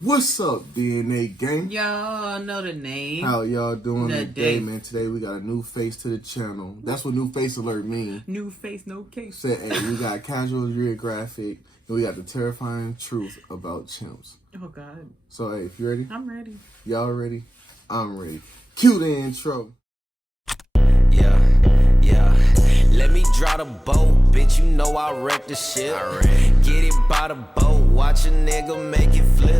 What's up, DNA gang? Y'all know the name. How y'all doing today, man? Today we got a new face to the channel. That's what new face alert mean. New face, no case. Said, hey, we got casual geographic, and we got the terrifying truth about chimps. Oh God. So, hey, if you ready? I'm ready. Y'all ready? I'm ready. Cue the intro. Yeah. Let me draw the boat, bitch. You know I wreck the shit. Get it by the boat, watch a nigga make it flip.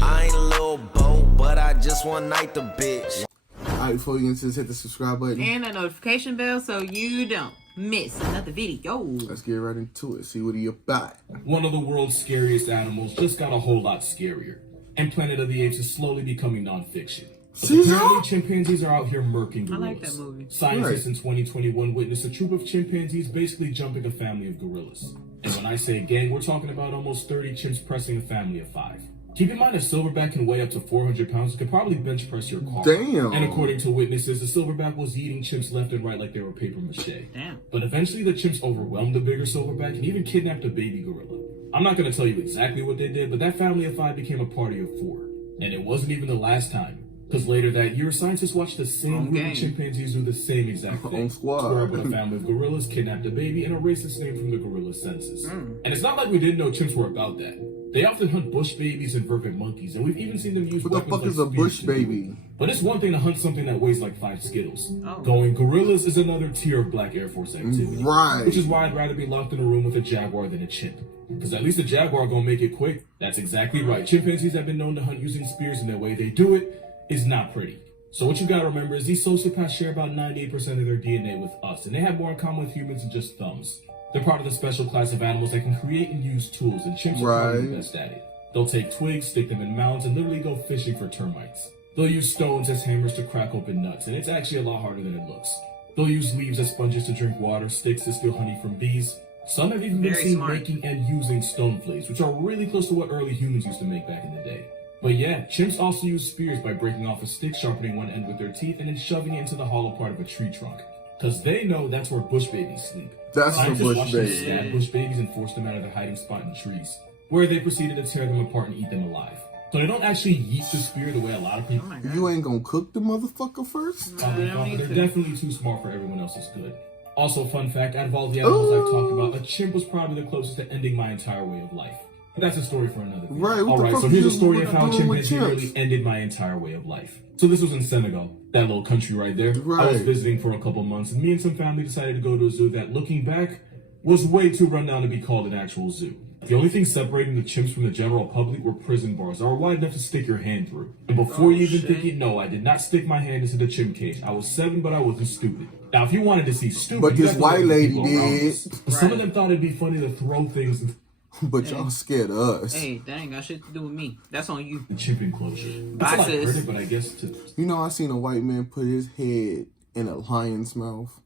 I ain't a little boat, but I just one night the bitch. Alright, before we get into this, hit the subscribe button and a notification bell so you don't miss another video. Let's get right into it. See what he about. One of the world's scariest animals just got a whole lot scarier, and Planet of the Apes is slowly becoming non-fiction. But apparently, chimpanzees are out here murking gorillas. I like that movie. Scientists in 2021 witnessed a troop of chimpanzees basically jumping a family of gorillas. And when I say gang, we're talking about almost 30 chimps pressing a family of 5. Keep in mind, a silverback can weigh up to 400 pounds. It could probably bench press your car. Damn. And according to witnesses, the silverback was eating chimps left and right like they were paper mache. Damn. But eventually, the chimps overwhelmed the bigger silverback and even kidnapped a baby gorilla. I'm not going to tell you exactly what they did, but that family of 5 became a party of 4. And it wasn't even the last time. Because later that year, scientists watched the same group of chimpanzees do the same exact thing. Square up with a family of gorillas, kidnapped a baby, and erased its name from the gorilla's census. And it's not like we didn't know chimps were about that. They often hunt bush babies and vervet monkeys, and we've even seen them use what the fuck is a bush baby? But it's one thing to hunt something that weighs like 5 Skittles. Going gorillas is another tier of Black Air Force activity. Right. Which is why I'd rather be locked in a room with a jaguar than a chimp. Because at least a jaguar gonna make it quick. That's exactly right. Chimpanzees have been known to hunt using spears, and the way they do it is not pretty. So what you gotta remember is these sociopaths share about 98% of their DNA with us, and they have more in common with humans than just thumbs. They're part of the special class of animals that can create and use tools, and chimps are probably the best at it. They'll take twigs, stick them in mounds, and literally go fishing for termites. They'll use stones as hammers to crack open nuts, and it's actually a lot harder than it looks. They'll use leaves as sponges to drink water, sticks to steal honey from bees. Some have even been seen making and using stone flails, which are really close to what early humans used to make back in the day. But yeah, chimps also use spears by breaking off a stick, sharpening one end with their teeth, and then shoving it into the hollow part of a tree trunk. Because they know that's where bush babies sleep. That's a bush baby. Scientists stab bush babies and force them out of their hiding spot in trees, where they proceeded to tear them apart and eat them alive. So they don't actually yeet the spear the way a lot of people. You ain't gonna cook the motherfucker first? They're definitely too smart for everyone else's good. Also, fun fact, out of all the animals I've talked about, a chimp was probably the closest to ending my entire way of life. But that's a story for another video. Right, Alright, so here's a story of how a chimpanzee really ended my entire way of life. So this was in Senegal, that little country right there. I was visiting for a couple months, and me and some family decided to go to a zoo that, looking back, was way too run down to be called an actual zoo. The only thing separating the chimps from the general public were prison bars that were wide enough to stick your hand through. And before you even think it, no, I did not stick my hand into the chimp cage. I was 7, but I wasn't stupid. Now, if you wanted to see stupid, but this white lady did. Some of them thought it'd be funny to throw things. But y'all scared of us. Hey, that ain't got shit to do with me. That's on you. The chimp enclosure. That's a lot harder, but I guess to... You know, I seen a white man put his head in a lion's mouth.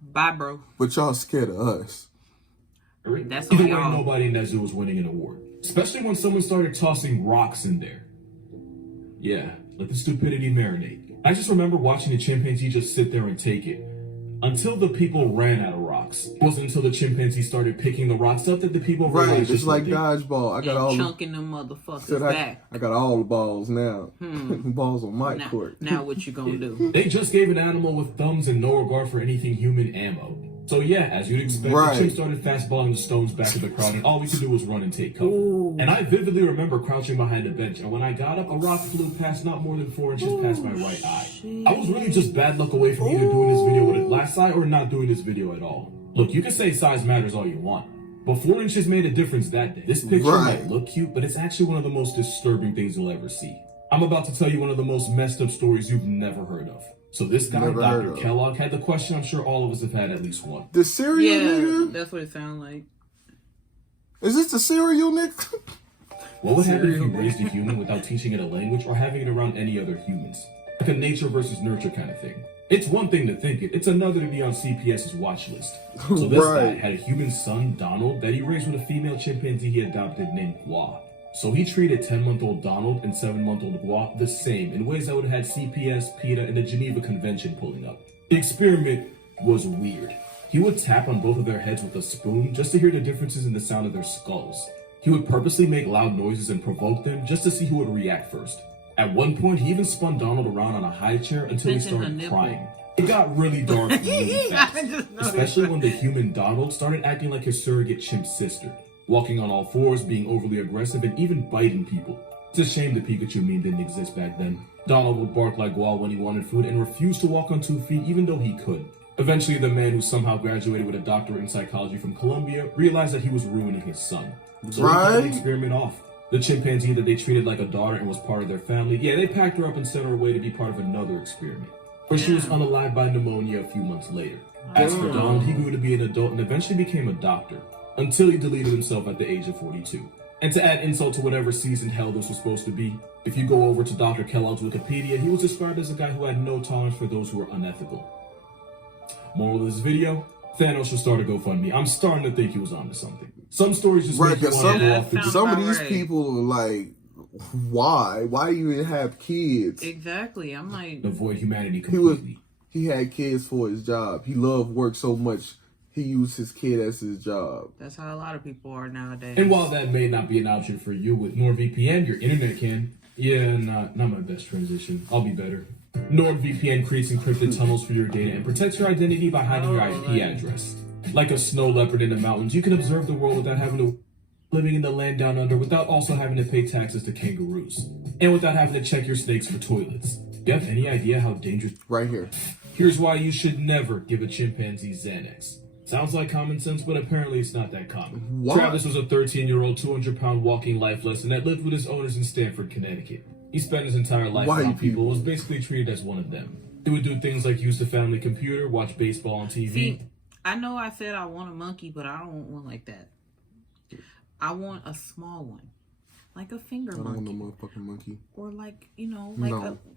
Bye, bro. But y'all scared of us. That's Either on way, y'all. nobody in that zoo was winning an award. Especially when someone started tossing rocks in there. Yeah, let the stupidity marinate. I just remember watching a chimpanzee just sit there and take it. Until the people ran out of rocks. It wasn't until the chimpanzee started picking the rocks up that the people realized. It's like dodgeball. I got all chunking them motherfuckers back. I got all the balls now. Balls on my court. Now what you gonna do? They just gave an animal with thumbs and no regard for anything human ammo. So yeah, as you'd expect, the chimp started fastballing the stones back at the crowd, and all we could do was run and take cover. And I vividly remember crouching behind a bench, and when I got up, a rock flew past not more than 4 inches past my right eye. I was really just bad luck away from either doing this video with a glass eye or not doing this video at all. Look, you can say size matters all you want, but 4 inches made a difference that day. This picture might look cute, but it's actually one of the most disturbing things you'll ever see. I'm about to tell you one of the most messed up stories you've never heard of. So this guy, Dr. Kellogg, had the question I'm sure all of us have had at least one. The cereal nigga? That's what it sounds like. Is this the cereal nigga? What would happen if you raised a human without teaching it a language or having it around any other humans? Like a nature versus nurture kind of thing. It's one thing to think it, it's another to be on CPS's watch list. So this guy had a human son, Donald, that he raised with a female chimpanzee he adopted named Gua. So he treated 10-month-old Donald and 7-month-old Gua the same in ways that would have had CPS, PETA, and the Geneva Convention pulling up. The experiment was weird. He would tap on both of their heads with a spoon just to hear the differences in the sound of their skulls. He would purposely make loud noises and provoke them just to see who would react first. At one point, he even spun Donald around on a high chair until he started crying. It got really dark really fast, especially when the human Donald started acting like his surrogate chimp sister, walking on all fours, being overly aggressive, and even biting people. It's a shame the Pikachu meme didn't exist back then. Donald would bark like Wall when he wanted food and refused to walk on 2 feet even though he could. Eventually, the man who somehow graduated with a doctorate in psychology from Columbia realized that he was ruining his son. So he kicked the experiment off. The chimpanzee that they treated like a daughter and was part of their family, yeah, they packed her up and sent her away to be part of another experiment. But she was unalived by pneumonia a few months later. As for Donald, he grew to be an adult and eventually became a doctor, until he deleted himself at the age of 42. And to add insult to whatever seasoned hell this was supposed to be, if you go over to Dr. Kellogg's Wikipedia, he was described as a guy who had no tolerance for those who were unethical. Moral of this video, Thanos should start a GoFundMe. I'm starting to think he was onto something. Some stories just make you want to go off the some of these people are like, why? Why do you even have kids? Exactly. I'm like, avoid humanity completely. He had kids for his job. He loved work so much, he used his kid as his job. that's how a lot of people are nowadays. And while that may not be an option for you with NordVPN, your internet can. Yeah, not my best transition. I'll be better. NordVPN creates encrypted tunnels for your data and protects your identity by hiding your IP address. Like a snow leopard in the mountains, you can observe the world without having to living in the land down under, without also having to pay taxes to kangaroos, and without having to check your snakes for toilets. You have any idea how dangerous? Right here. Here's why you should never give a chimpanzee Xanax. Sounds like common sense, but apparently it's not that common. What? Travis was a 13-year-old, 200-pound walking life lesson that lived with his owners in Stamford, Connecticut. He spent his entire life around people and was basically treated as one of them. He would do things like use the family computer, watch baseball on TV. See, I know I said I want a monkey, but I don't want one like that. I want a small one. Like a finger monkey. I don't want no motherfucking monkey. Or like, you know, like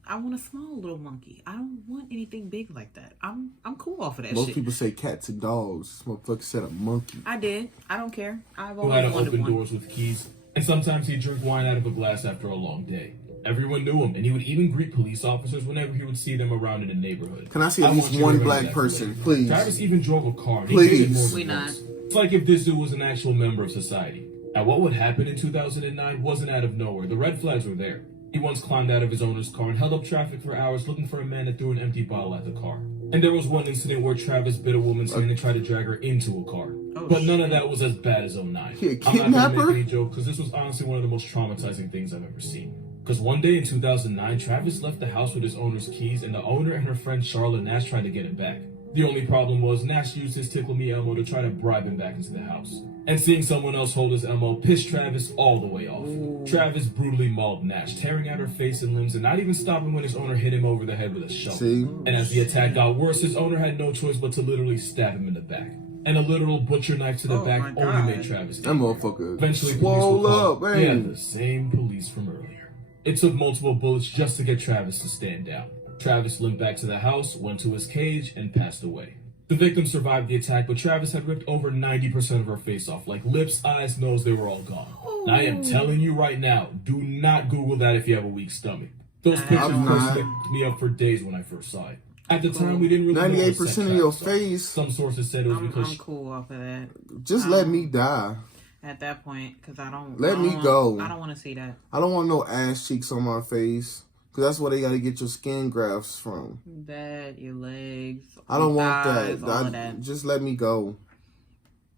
I want a small little monkey. I don't want anything big like that. I'm cool off of that Most shit. people say cats and dogs. This motherfucker said a monkey. I did. I don't care. I've Who always had to wanted open one. doors with keys, and sometimes he'd drink wine out of a glass after a long day. Everyone knew him, and he would even greet police officers whenever he would see them around in the neighborhood. Can I see at least one black person, please? Travis even drove a car. Please. We not. It's like if this dude was an actual member of society. Now, what would happen in 2009 wasn't out of nowhere. The red flags were there. He once climbed out of his owner's car and held up traffic for hours looking for a man that threw an empty bottle at the car. And there was one incident where Travis bit a woman's hand and tried to drag her into a car. But none of that was as bad as 09. He a I'm not kidnapper? gonna make any joke, because this was honestly one of the most traumatizing things I've ever seen. Because one day in 2009, Travis left the house with his owner's keys, and the owner and her friend Charlotte Nash tried to get him back. The only problem was Nash used his Tickle Me Elmo to try to bribe him back into the house. And seeing someone else hold his Elmo pissed Travis all the way off. Travis brutally mauled Nash, tearing out her face and limbs and not even stopping when his owner hit him over the head with a shovel. See? And as the attack got worse, his owner had no choice but to literally stab him in the back. And a literal butcher knife to the back only made Travis That motherfucker eventually swole up, man. Yeah, the same police from earlier. It took multiple bullets just to get Travis to stand down. Travis limped back to the house, went to his cage, and passed away. The victim survived the attack, but Travis had ripped over 90% of her face off, like lips, eyes, nose, they were all gone. Now, I am telling you right now, do not Google that if you have a weak stomach. Those pictures fucked me up for days when I first saw it. At the time, we didn't really know 98% of your face. Some sources said it was because I'm cool off of that. Just let me die. At that point, because I don't. Let me go. I don't want to see that. I don't want no ass cheeks on my face. Because that's where they got to get your skin grafts from. That, your legs. I don't want thighs, that. all of that. Just let me go.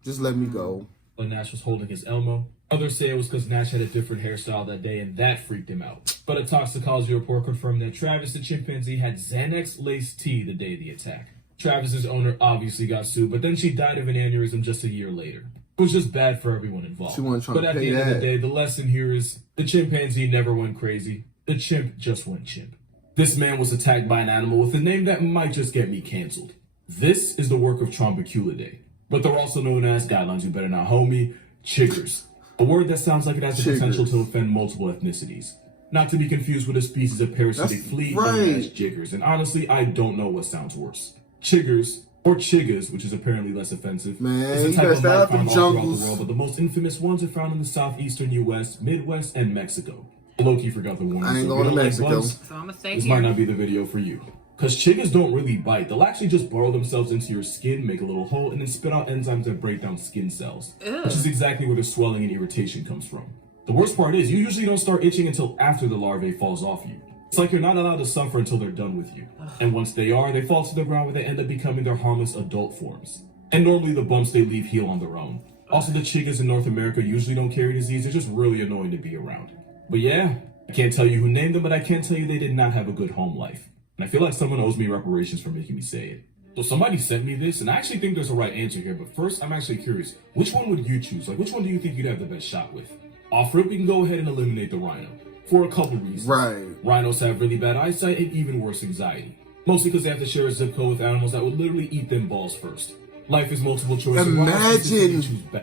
Just let me go. when Nash was holding his Elmo. Others say it was because Nash had a different hairstyle that day and that freaked him out. But a toxicology report confirmed that Travis the chimpanzee had Xanax-laced tea the day of the attack. Travis's owner obviously got sued, but then she died of an aneurysm just a year later. It was just bad for everyone involved. She wasn't trying but to at pay the end of that. the day, the lesson here is the chimpanzee never went crazy. The chimp just went chimp. This man was attacked by an animal with a name that might just get me canceled. This is the work of Trombiculidae, but they're also known as, guidelines you better not homie, chiggers. A word that sounds like it has the potential to offend multiple ethnicities. Not to be confused with a species of parasitic flea known as jiggers. And honestly, I don't know what sounds worse. Chiggers, or chiggas, which is apparently less offensive, Man, is a you type better of stay out life them found all throughout the jungles. world, but the most infamous ones are found in the southeastern U.S., Midwest, and Mexico. Loki forgot the warning. I ain't so going if to you don't like Mexico. bugs, So I'm gonna stay this here. might not be the video for you. Because chiggers don't really bite. They'll actually just burrow themselves into your skin, make a little hole, and then spit out enzymes that break down skin cells. Ew. Which is exactly where the swelling and irritation comes from. The worst part is, you usually don't start itching until after the larvae falls off you. It's like you're not allowed to suffer until they're done with you. And once they are, they fall to the ground where they end up becoming their harmless adult forms. And normally the bumps they leave heal on their own. Also, the chiggers in North America usually don't carry disease. They're just really annoying to be around. But yeah, I can't tell you who named them, but I can tell you they did not have a good home life. And I feel like someone owes me reparations for making me say it. So somebody sent me this, and I actually think there's a right answer here, but first, I'm actually curious. Which one would you choose? Like, which one do you think you'd have the best shot with? Off rip, we can go ahead and eliminate the rhino. For a couple reasons. Right. Rhinos have really bad eyesight and even worse anxiety. Mostly because they have to share a zip code with animals that would literally eat them balls first. Life is multiple choice.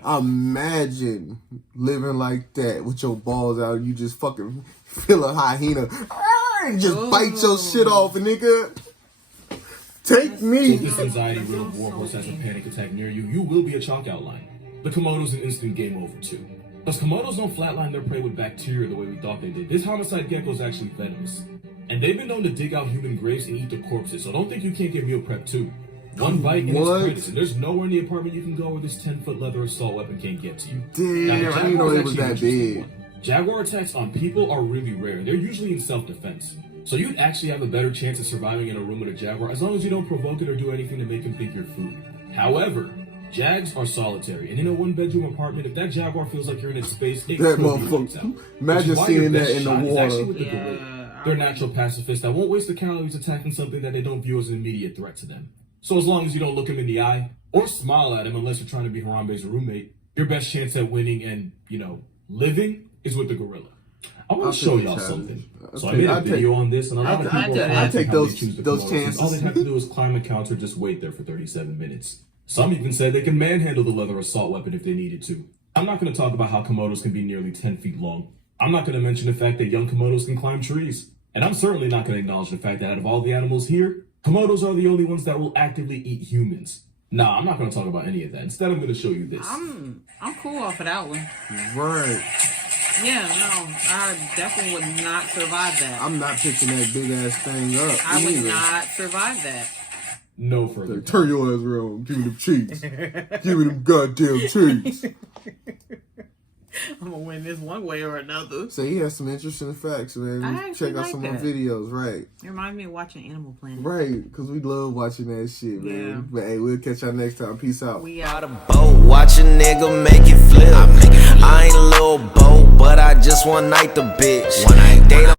Imagine living like that with your balls out and you just fucking feel a hyena and just bite your shit off, nigga. Take me. So if this anxiety-riddled warhorse has a panic attack near you, you will be a chalk outline. The Komodo's an instant game over too. Because Komodos don't flatline their prey with bacteria the way we thought they did. This homicide gecko is actually venomous. And they've been known to dig out human graves and eat the corpses, so don't think you can't get meal prep too. One bite and it's credits, and there's nowhere in the apartment you can go where this 10-foot leather assault weapon can't get to you. Damn, I didn't know it was that big. Jaguar attacks on people are really rare. They're usually in self-defense. So you'd actually have a better chance of surviving in a room with a jaguar as long as you don't provoke it or do anything to make him think you're food. However, Jags are solitary, and in a one-bedroom apartment, if that jaguar feels like you're in its space, it that could be lights out. Imagine seeing that in the water. They're natural pacifists that won't waste the calories attacking something that they don't view as an immediate threat to them. So as long as you don't look him in the eye or smile at him unless you're trying to be Harambe's roommate, your best chance at winning and, living is with the gorilla. I want to show y'all something. So I made a video on this, and a lot of people I take those chances. chances. All they have to do is climb a counter, just wait there for 37 minutes. Some even said they can manhandle the leather assault weapon if they needed to. I'm not going to talk about how Komodos can be nearly 10 feet long. I'm not going to mention the fact that young Komodos can climb trees. And I'm certainly not going to acknowledge the fact that out of all the animals here, Komodos are the only ones that will actively eat humans. Nah, I'm not going to talk about any of that. Instead, I'm going to show you this. I'm cool off of that one. Right. Yeah, no, I definitely would not survive that. I'm not picking that big ass thing up. I would not survive that. No further. Turn your ass around. Give me them cheeks. Give me them goddamn cheeks. I'm gonna win this one way or another. So he has some interesting facts, man. Check out some more videos, right? It reminds me of watching Animal Planet. Right, because we love watching that shit, man. Yeah. But hey, we'll catch y'all next time. Peace out. We Out out. a boat, watch a nigga make it flip. I ain't a little boat, but I just one night the bitch.